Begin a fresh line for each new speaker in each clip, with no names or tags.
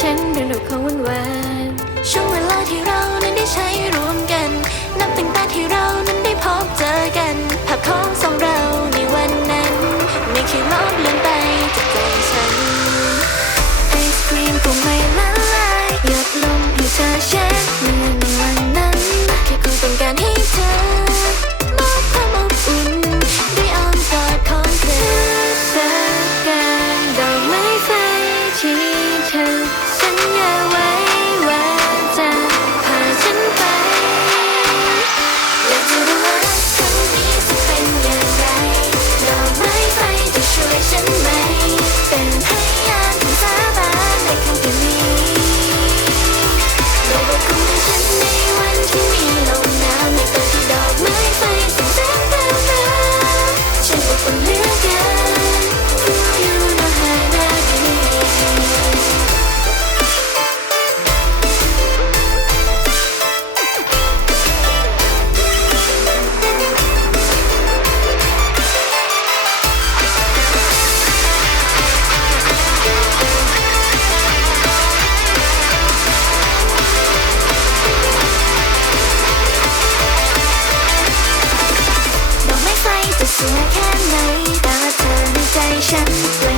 ฉันเรื่องราวของวันวาน
สวย
แค่ไหน
แต่ว่าเธอ
ในใจฉัน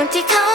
ฉันเ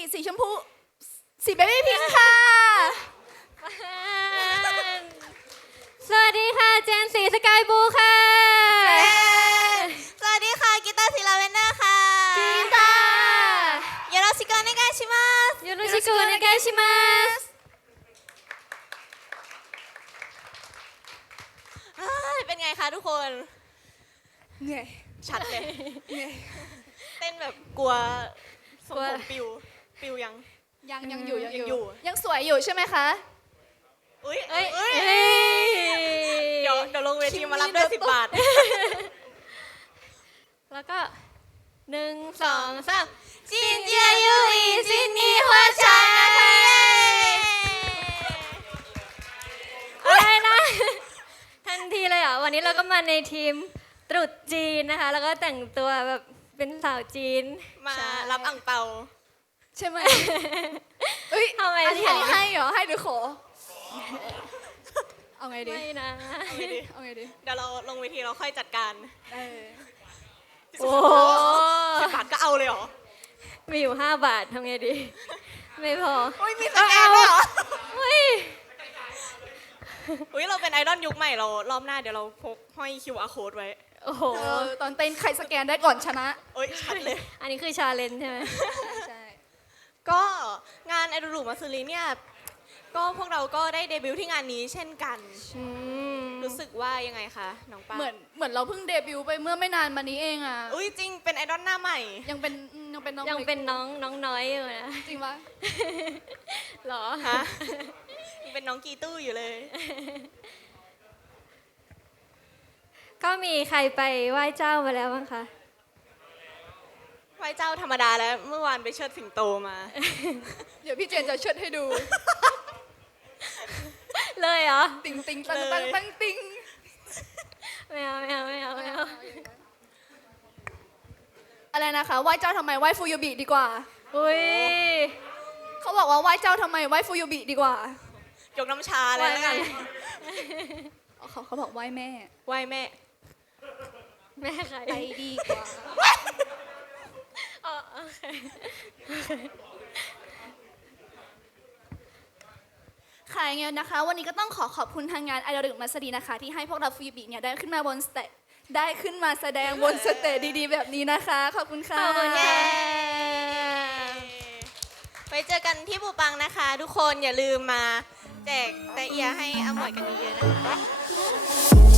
ีสีชมพู สีเบบี้พิงค์ค่ะ สวัสดีค่ะ
เจน
สีสกายบูค่ะ สวัสดีค่ะ
กีตาร์ศิลาเวนเดอร์ค่ะกีตาร์ยอรชิโกะเนกาชิมัสยอร
ชิโกะเนกา
ชิมัสเป็
นไงคะทุกคน
เหนื่อย
ชัดเลย
เหนื่อย
เต้นแบบกลัวสมองปิว ปิวยัง
ยังยังอยู่ยัง
ยัง
อ
อยู่
ยู่ ยังสวยอยู่ใช่ไหมคะ
อุ้ย
เอ้ย
อุ้ย
เอ้ย
เดี๋ยวเดี๋ยวลงเวทีมารับด้วยสิบบาท
แล้วก็หนึ่งสองสาม
จินเจียยูอีจินนี่หัวใจ
อะไรนะ ทันทีเลยเหรอะ วันนี้เราก็มาในทีมตรุษจีนนะคะ แล้วก็แต่งตัวแบบเป็นสาวจีน
มา
ใช่
รับอ่งเปา
ใช่ไหมเอ้ย
ทำไม
อันนี้
หรอ
อันนี้ให้เหรอ ให้หรือขอ เอาไงดี
ไม่นะ
เอาไงดี
เอาไงดี
เดี๋ยวเราลงเวทีเราค่อยจัดการ
เออ
โอ้
สิบบาทก็เอาเลยเหรอ
มีอยู่ห้าบาททำไงดี ไม่พอ
อุ้ยมีสแกนด้วยเหรอ
อุ้ย
อุ้ยเราเป็นไอดอลยุคใหม่เรารอบหน้าเดี๋ยวเราพกห้อย QR code ไว้
โอ้โห
เออตอนเต้นใครสแกนได้ก่อนชนะ
โอ้ยชัดเลย
อันนี้คือชาเลนจ์ใช่ไหม
ใช่
ก็งานไอดอลลูมาซูรีเนี่ยก็พวกเราก็ได้เดบิวต์ที่งานนี้เช่นกัน
อืม
รู้สึกว่ายังไงคะน้องป้า
เหมือนเหมือนเราเพิ่งเดบิวต์ไปเมื่อไม่นานมานี้เองอะ
อุ้ยจริงเป็นไอดอลหน้าใหม่
ยังเป็นอืมยังเป็นน้อง
ยัง
ล็ก
เป็นน้องน้องน้อยอยู่นะ
จริงปะ
เหรอ
ฮะยังเป็นน้องกีตู้อยู่เลย
ก็มีใครไปไหว้เจ้ามาแล้วบ้างคะ
ไหว้เจ้าธรรมดาแล้วเมื่อวานไปเชิดสิงโตมา
เดี๋ยวพี่เจนจะเชิดให้ดู
เลยเหรอ
ติงติงตัง
เลย
ตังตังติง
ไม่เอาไม่เอาไม่เอาไม่เอา
อะไรนะคะไหว้เจ้าทำไมไหว้ฟูยูบิดีกว่า
อุ้ย
เขาบอกว่าไหว้เจ้าทำไมไหว้ฟูยูบิดีกว่า
ยกน้ำชาเลยแล้วกัน
อ๋อเขาเขาบอกไหว้แม่
ไหว้แม่
แม่ใคร
ไปดีกว่า
อ๋อโอเค
ค่ะยังไงนะคะ วันนี้ก็ต้องขอขอบคุณทางงานไอดอลมาสดีนะคะ ที่ให้พวกเราฟูยูบิเนี่ยได้ขึ้นมาบนสเตจได้ขึ้นมาแสดงบนสเตจดีๆ แบบนี้นะคะ ขอบคุณค่ะ
ขอบคุณค่ะ
ไปเจอกันที่ปูปังนะคะ ทุกคนอย่าลืมมาแจกแต่เอียให้อมวยกันเยอะๆนะคะ